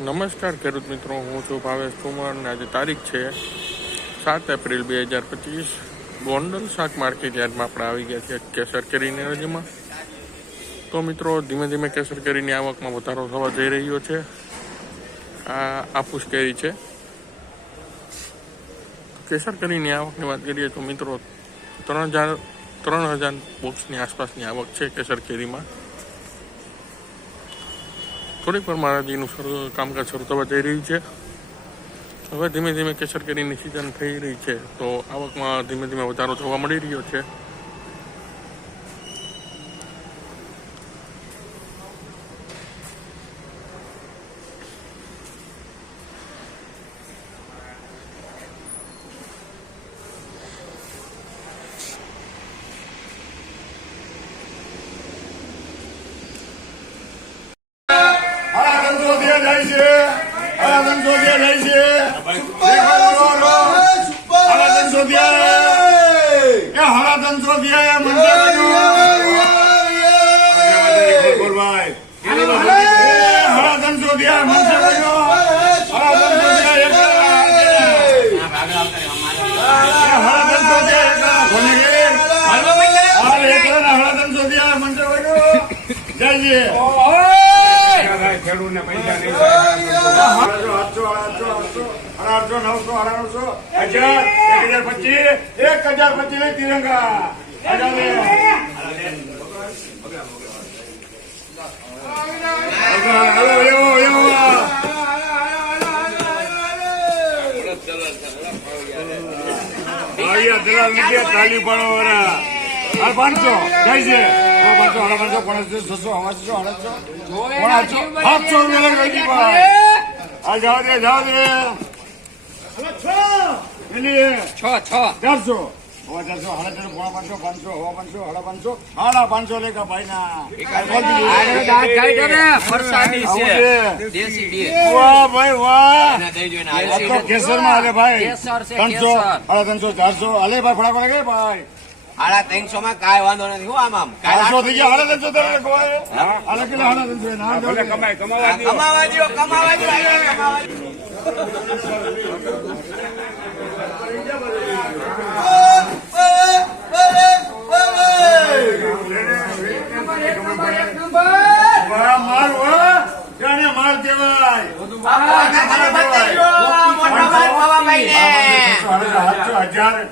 નમસ્કાર ખેડૂત મિત્રો, હું છું ભાવેશ કુમાર અને આજે તારીખ છે સાત એપ્રિલ બે હજાર પચીસ. ગોંડલ શાક માર્કેટ યાર્ડમાં આપણે આવી ગયા છીએ કેસર કેરીની રજીમાં તો મિત્રો, ધીમે ધીમે કેસર કેરીની આવકમાં વધારો થવા જઈ રહ્યો છે. આ આફૂસ કેરી છે. કેસર કેરીની આવકની વાત કરીએ તો મિત્રો, ત્રણ હજાર ત્રણ હજાર બોક્સની આસપાસની આવક છે કેસર કેરીમાં. થોડીક વાર મારાજીનું શરૂ, કામકાજ શરૂ થવા જઈ રહ્યું છે. હવે ધીમે ધીમે કેસર કેરીની સિઝન થઈ રહી છે, તો આવકમાં ધીમે ધીમે વધારો જોવા મળી રહ્યો છે. ધંધો ત્યાં જાય છે હારા ધંધો ત્યાં જાય છે દેખાડો રો. હારા ધંધો ત્યાં એ હારા ધંધો ત્યાં મંદિર ખેડૂત ને પૈસા નહીં આઠસો આઠસો અઢારસો નવસો અઢારસો હજાર, એક હજાર પચીસ, એક હજાર પચીસ તિરંગા. દલાલ નથી તાલી પાડો પાંચસો જાય છે. પાંચસો સાડા પાંચસો છસો આઠસો લઈ આ જાઓ દે જાઓ દે છ. છ ચારસો સાડા પાંચસો લેખા ભાઈ ને. ભાઈ વાહ. ના દઈ જોઈને આ હાલ તો કેસરમાં હાલે ભાઈ. ત્રણસો સાડા ત્રણસો ચારસો. હાલે ભાઈ ફટાકો લાગે ભાઈ. સાડા ત્રણસો માં કાંઈ વાંધો નથી. હો આમ આમ કમાવા દો કમાવા દો કમાવા માર વાહ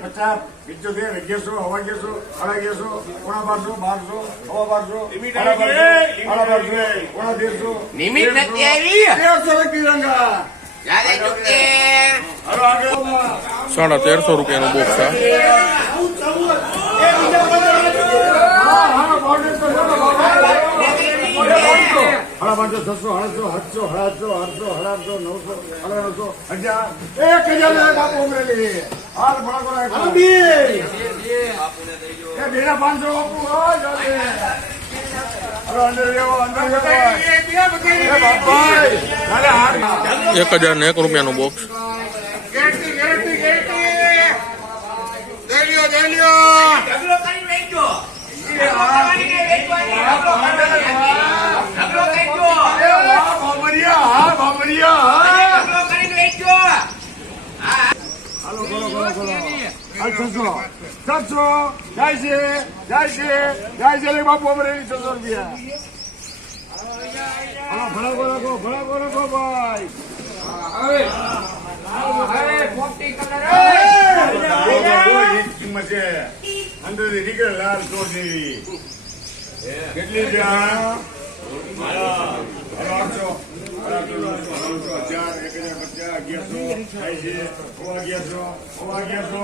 પચાસ પિત્તોતેર અગિયારસો અગિયારસો સાડા અગિયારસો બારસો બારસો હવા બારસો સાડા બારસો સાડા તેરસો નિમિત્ત નથી આવી. તેરસો તિરંગા જાદે ચૂકતે. હાલો આગળ સાડા તેરસો રૂપિયાનું બોક્સ આ સાડા પાંચસો છસો હળસો સાતસો હળાસો હળસો હળાસો નવસો સાડા નવસો હજાર એક હજાર ને બાપુ ઉમરેલી હાલ ભણા ભણા પાંચસો બાપુ હા જાતે હાલો અંદર લેવો અંદર લેવો એ બાપાઈ અરે હાથ એક હજાર ને એક રૂપિયાનું બોક્સ છસો છસો જાય છે જાય છે જાય છે બાપુ અમરેલી છસો રૂપિયા હાલો ભડાકો રાખો ભડાકો રાખો ભાઈ કેટલી? હાલો, આઠસો અગિયારસો અગિયારસો અગિયારસો